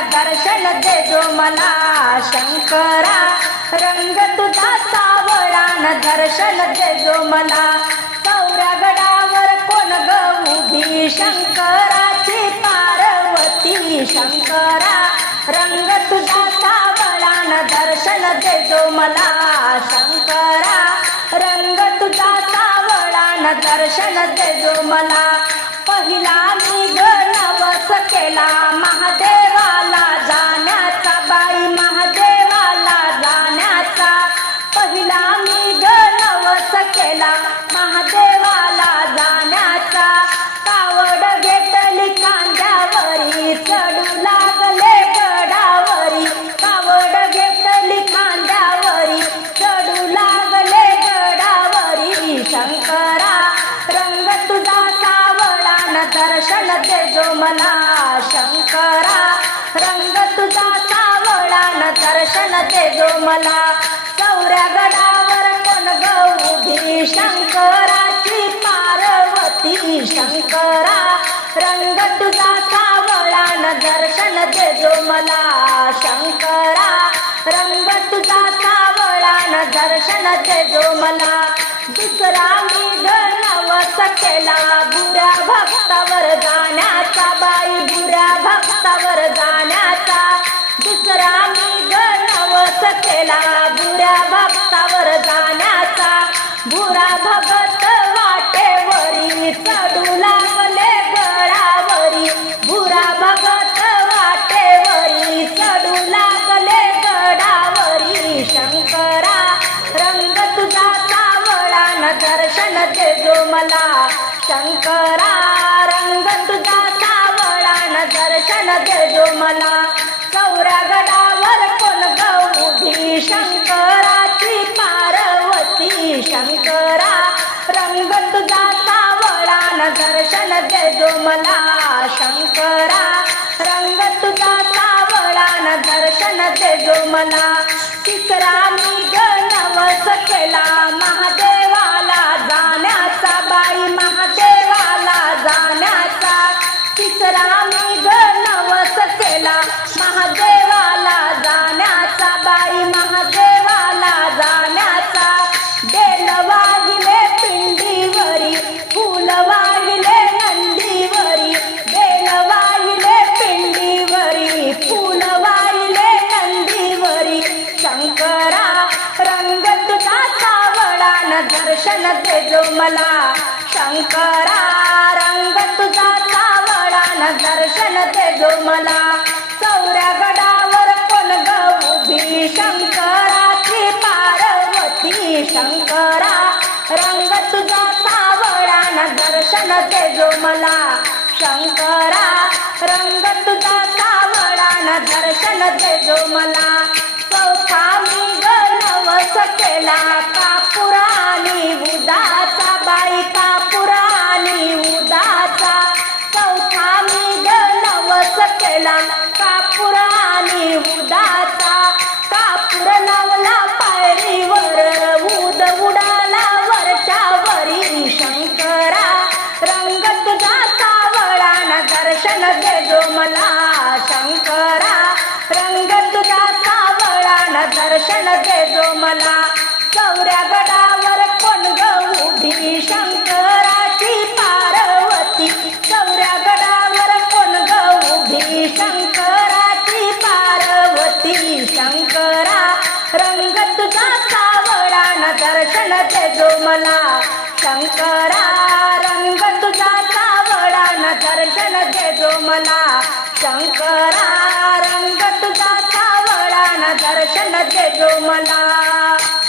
दर्शन दे जो मला शंकरा. रंग तुझा सावळा न दर्शन दे जो मला. चौऱ्या गडावर कोण ग उभी? शंकराची पार्वती शंकरा. रंग तुझा सावळा न दर्शन दे जो मला शंकरा. रंग तुझा सावळा न दर्शन दे जो मला. नवस महादेवाला जाण्याचा. कावड घेतली खांद्यावरी चढू लागले गडावरी. कावड घेतली खांद्यावरी चढू लागले गडावरी. शंकरा रंग तुझा सावळा न दर्शन दे जो मला. शंकरा रंग तुझा सावळा न दर्शन दे जो मला. चौऱ्या गडा पार्वती शंकरा रंग तुझा सावळा न दर्शन दे जो मला. शंकरा रंग तुझा सावळा न दर्शन दे जो मला. दुसरा मी नवस केला बुरा भक्तावर जाण्याचा बाई बुरा भक्तावर जाण्याचा. दुसरा मी नवस केला बुरा भक्तावर जाण्याचा. बुरा भगत चढू लागले गळावरी. भुरा भगत वाटेवरी. चढू लागले गडावरी. शंकरा रंग तुझा सावळा. न दर्शन दे मला. शंकरा रंग तुझा सावळा. न दर्शन दे मला. चौऱ्या गडावर कोण ग शंकराची पार्वती. शंकरा रंग तुझा दर्शन दे जो मला. शंकरा रंग तुझा सावळा. न दर्शन दे जो मला. तिसरा मी जो मला शंकरा रंग तुझा सावळा न दर्शन दे जो मला. चौऱ्या गडावर कोण ग उभी? शंकराची पार्वती. शंकरा रंग तुझा सावळा न दर्शन दे जो मला. शंकरा रंग तुझा सावळा न दर्शन दे जो मला. दर्शन दे जो मला. चौऱ्या गडावर कोण ग शंकराची पार्वती. चौऱ्या गडावर कोण ग शंकराची पार्वती. शंकरा रंग तुझा सावळा न दर्शन दे जो मला. शंकरा रंग तुझा सावळा न दर्शन दे जो मला. शंकरा रंग तुझा दर्शन दे जो मला.